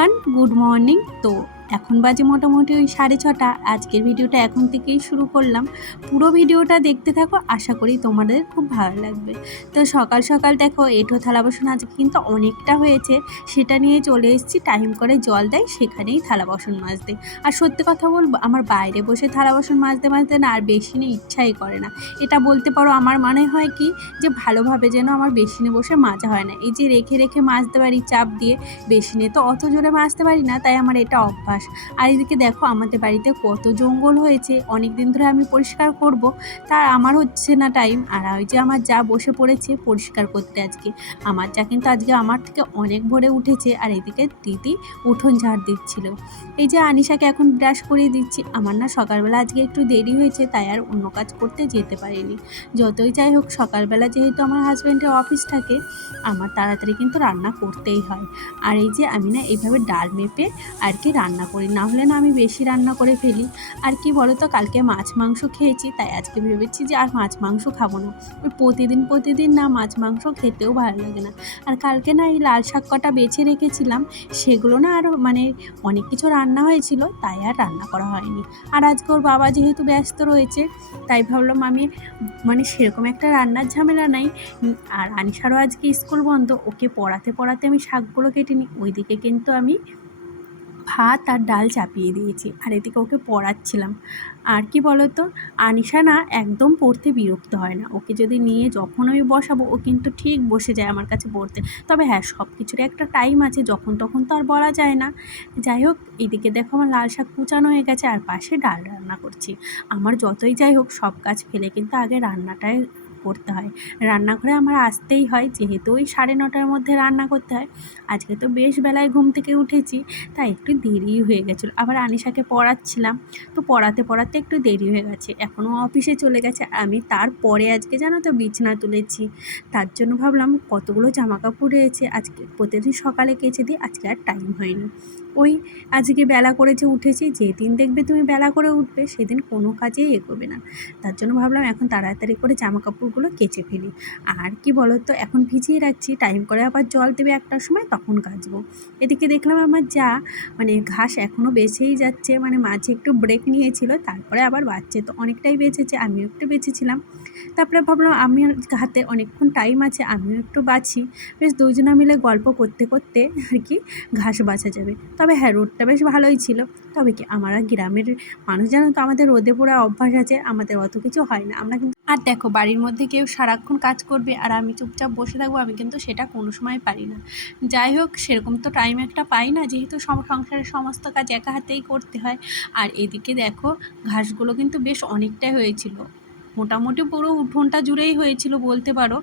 Everyone, good morning. তো এখন বাজে মোটামুটি ওই 6:30। আজকের ভিডিওটা এখন থেকেই শুরু করলাম। পুরো ভিডিওটা দেখতে থাকো, আশা করি তোমাদের খুব ভালো লাগবে। তো সকাল সকাল দেখো এঁঠো থালা বাসন আজকে কিন্তু অনেকটা হয়েছে, সেটা নিয়ে চলে এসেছি। টাইম করে জল দেয়, সেখানেই থালা বাসন মাজতে। আর সত্যি কথা বলবো, আমার বাইরে বসে থালা বাসন মাজতে মাজতে না আর বেসিনে ইচ্ছাই করে না। এটা বলতে পারো আমার মানে হয় কি, যে ভালোভাবে যেন আমার বেসিনে বসে মাজা হয় না। এই যে রেখে রেখে মাজতে পারি চাপ দিয়ে, বেসিনে তো অত জোরে মাজতে পারি না, তাই আমার এটা অভ্যাস। আর এদিকে দেখো আমাদের বাড়িতে কত জঙ্গল হয়েছে, অনেক দিন ধরে আমি পরিষ্কার করব, তার আমার হচ্ছে না টাইম। আর ওই যে আমার যা বসে পড়েছে পরিষ্কার করতে আজকে। আমার যা কিন্তু আজকে আমার থেকে অনেক ভোরে উঠেছে, আর এদিকে দিদি উঠোন ঝাড় দিচ্ছিল। এই যে আনিশাকে এখন ব্রাশ করিয়ে দিচ্ছি। আমার না সকালবেলা আজকে একটু দেরি হয়েছে, তাই আর অন্য কাজ করতে যেতে পারিনি। যতই যাই হোক, সকালবেলা যেহেতু আমার হাজব্যান্ডের অফিস থাকে, আমার তাড়াতাড়ি কিন্তু রান্না করতেই হয়। আর এই যে আমি না এইভাবে ডাল মেপে আর কি রান্না করি, না হলে না আমি বেশি রান্না করে ফেলি। আর কি বলো তো, কালকে মাছ মাংস খেয়েছি, তাই আজকে ভেবেছি যে আর মাছ মাংস খাবো না। ওই প্রতিদিন প্রতিদিন না মাছ মাংস খেতেও ভালো লাগে না। আর কালকে না এই লাল শাক কটা বেছে রেখেছিলাম, সেগুলো না আরও মানে অনেক কিছু রান্না হয়েছিল, তাই আর রান্না করা হয়নি। আর আজকে ওর বাবা যেহেতু ব্যস্ত রয়েছে, তাই ভাবলাম আমি মানে সেরকম একটা রান্নার ঝামেলা নাই। আর আনিশারও আজকে স্কুল বন্ধ, ওকে পড়াতে পড়াতে আমি শাকগুলো কেটে নিই। ওইদিকে কিন্তু আমি ভাত আর ডাল চাপিয়ে দিয়েছি, আর এদিকে ওকে পড়াচ্ছিলাম। আর কি বলতো, আনিশা না একদম পড়তে বিরক্ত হয় না। ওকে যদি নিয়ে যখন আমি বসাবো, ও কিন্তু ঠিক বসে যায় আমার কাছে পড়তে। তবে হ্যাঁ, সব কিছুরই একটা টাইম আছে, যখন তখন তো আর বলা যায় না। যাই হোক, এদিকে দেখো আমার লাল শাক কুচানো হয়ে গেছে, আর পাশে ডাল রান্না করছি। আমার যতই যাই হোক, সব কাজ ফেলে কিন্তু আগে রান্নাটাই করতে হয়। রান্নাঘরে আমার আসতেই হয়, যেহেতু ওই 9:30-র মধ্যে রান্না করতে হয়। আজকে তো বেশ বেলায় ঘুম থেকে উঠেছি, তাই একটু দেরি হয়ে গেছিলো। আবার আনিশাকে পড়াচ্ছিলাম, তো পড়াতে পড়াতে একটু দেরি হয়ে গেছে। এখনও অফিসে চলে গেছে। আমি তারপরে আজকে জানো তো বিছানা তুলেছি। তার জন্য ভাবলাম কতগুলো জামা কাপড় রয়েছে, আজকে প্রতিদিন সকালে কেচে দিই, আজকে আর টাইম হয়নি। ওই আজকে বেলা করে যে উঠেছি, যেদিন দেখবে তুমি বেলা করে উঠবে সেদিন কোনো কাজেই এগোবে না। তার জন্য ভাবলাম এখন তাড়াতাড়ি করে জামা কাপড়গুলো কেচে ফেলি। আর কি বলো তো, এখন ভিজিয়ে রাখছি, টাইম করে আবার জল দেবে 1টার সময়, তখন কাচবো। এদিকে দেখলাম আমার যা মানে ঘাস এখনও বেছেই যাচ্ছে, মানে মাঝে একটু ব্রেক নিয়েছিল, তারপরে আবার বাচ্ছে। তো অনেকটাই বেঁচেছে, আমিও একটু বেঁচেছিলাম। তারপরে ভাবলাম আমি হাতে অনেকক্ষণ টাইম আছে, আমিও একটু বাছি। বেশ দুজনে মিলে গল্প করতে করতে আর কি ঘাস বাছা যাবে। তবে হ্যাঁ, রোদটা বেশ ভালোই ছিল। তবে কি, আমরা গ্রামের মানুষ জানো তো, আমাদের রোদে পোড়া অভ্যাস আছে, আমাদের অত কিছু হয় না। আমরা কিন্তু আর দেখো, বাড়ির মধ্যে কেউ সারাক্ষণ কাজ করবে আর আমি চুপচাপ বসে থাকবো, আমি কিন্তু সেটা কোনো সময় পারি না। যাই হোক, সেরকম তো টাইম একটা পাই না, যেহেতু সংসারের সমস্ত কাজ একা হাতেই করতে হয়। আর এদিকে দেখো, ঘাসগুলো কিন্তু বেশ অনেকটাই হয়েছিল, মোটামুটি পুরো উঠোনটা জুড়েই হয়েছিল বলতে পারো।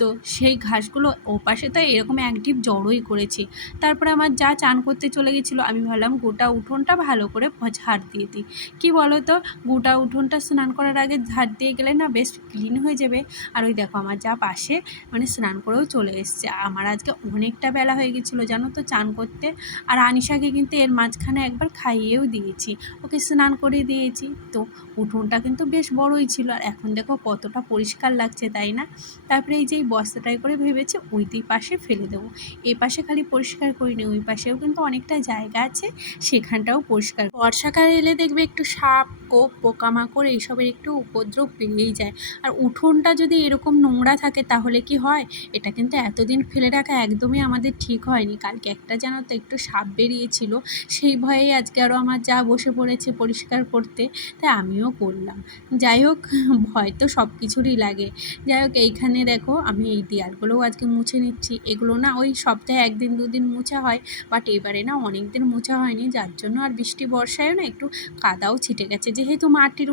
তো সেই ঘাসগুলো ওপাশে তো এরকম এক ঢিপ জড়োই করেছি। তারপরে আমার যা চান করতে চলে গেছিলো, আমি ভাবলাম গোটা উঠোনটা ভালো করে ঝাড় দিয়ে দিই। কী বলো তো, গোটা উঠোনটা স্নান করার আগে ঝাড় দিয়ে গেলে না বেশ ক্লিন হয়ে যাবে। আর ওই দেখো আমার যা পাশে মানে স্নান করেও চলে এসছে। আমার আজকে অনেকটা বেলা হয়ে গেছিলো জানো তো চান করতে। আর আনিশাকে কিন্তু এর মাঝখানে একবার খাইয়েও দিয়েছি, ওকে স্নান করে দিয়েছি। তো উঠোনটা কিন্তু বেশ বড়ই ছিল, আর এখন দেখো কতটা পরিষ্কার লাগছে, তাই না? তারপরে এই যে এই বস্তাটাই করে ভেবেছি ওই দুই পাশে ফেলে দেবো। এই পাশে খালি পরিষ্কার করিনি, ওই পাশেও কিন্তু অনেকটা জায়গা আছে, সেখানটাও পরিষ্কার। বর্ষাকাল এলে দেখবে একটু সাপ কোপ পোকামাকড় এইসবের একটু উপদ্রব বেড়েই যায়। আর উঠোনটা যদি এরকম নোংরা থাকে তাহলে কি হয়? এটা কিন্তু এতদিন ফেলে রাখা একদমই আমাদের ঠিক হয়নি। কালকে একটা জানো তো একটু সাপ বেরিয়েছিল, সেই ভয়েই আজকে আরও আমার যা বসে পড়েছে পরিষ্কার করতে, তাই আমিও করলাম। যাই হোক, ভয় তো সব কিছুরই লাগে। যাই হোক, এইখানে দেখো আমি এই দেয়ালগুলোও আজকে মুছে নিচ্ছি। এগুলো না ওই সপ্তাহে 1 দিন 2 দিন মোছা হয়, বাট এবারে না অনেক দিন মোছা হয়নি, যার জন্য আর বৃষ্টি বর্ষায়ও না একটু কাদাও ছিটে গেছে। যেহেতু মাটির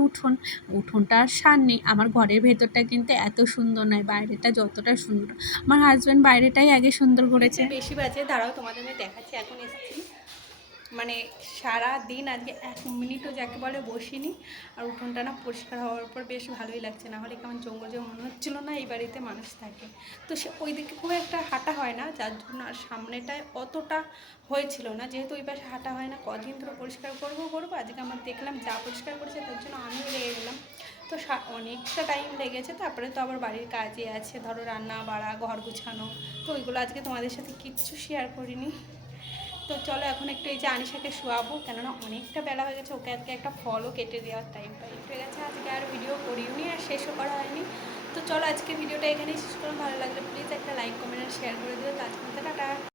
উঠোনটা আর সার নেই। আমার ঘরের ভেতরটা কিন্তু এত সুন্দর নয়, বাইরেটা যতটা সুন্দর। আমার হাজব্যান্ড বাইরেটাই আগে সুন্দর করেছে। বেশি বাজে, দাঁড়াও তোমাদের আমি দেখাচ্ছি। এখন এসেছি, মানে সারা দিন আজকে 1 মিনিটও যাকে বলে বসিনি। আর উঠোনটা না পরিষ্কার হওয়ার পর বেশ ভালোই লাগছে, না হলে কেমন জঙ্গল জঙ্গল মনে হচ্ছিলো না এই বাড়িতে মানুষ থাকে। তো সে ওই দিকে খুব একটা হাঁটা হয় না, যার জন্য আর সামনেটায় অতটা হয়েছিল না, যেহেতু ওই পাশে হাঁটা হয় না। কদিন ধরে পরিষ্কার করবো, আজকে আমার দেখলাম যা পরিষ্কার করেছে তার জন্য আমিও লেগে গেলাম। তো অনেকটা টাইম লেগেছে। তারপরে তো আবার বাড়ির কাজে আছে, ধরো রান্না বাড়া ঘর গুছানো, তো ওইগুলো আজকে তোমাদের সাথে কিচ্ছু শেয়ার করিনি। তো তো চলো এখন একটু এই যে আনিশাকে শোয়াবো, কেননা অনেকটা বেলা হয়ে গেছে, ওকে আজকে একটা ফলও কেটে দেওয়ার টাইম পাই হয়ে গেছে। আজকে আর ভিডিও করিও নি আর শেষও করা হয়নি। তো চলো আজকে ভিডিওটা এখানেই শেষ করলাম। ভালো লাগলে প্লিজ একটা লাইক কমেন্ট আর শেয়ার করে দিও। তো আজকে টাটা।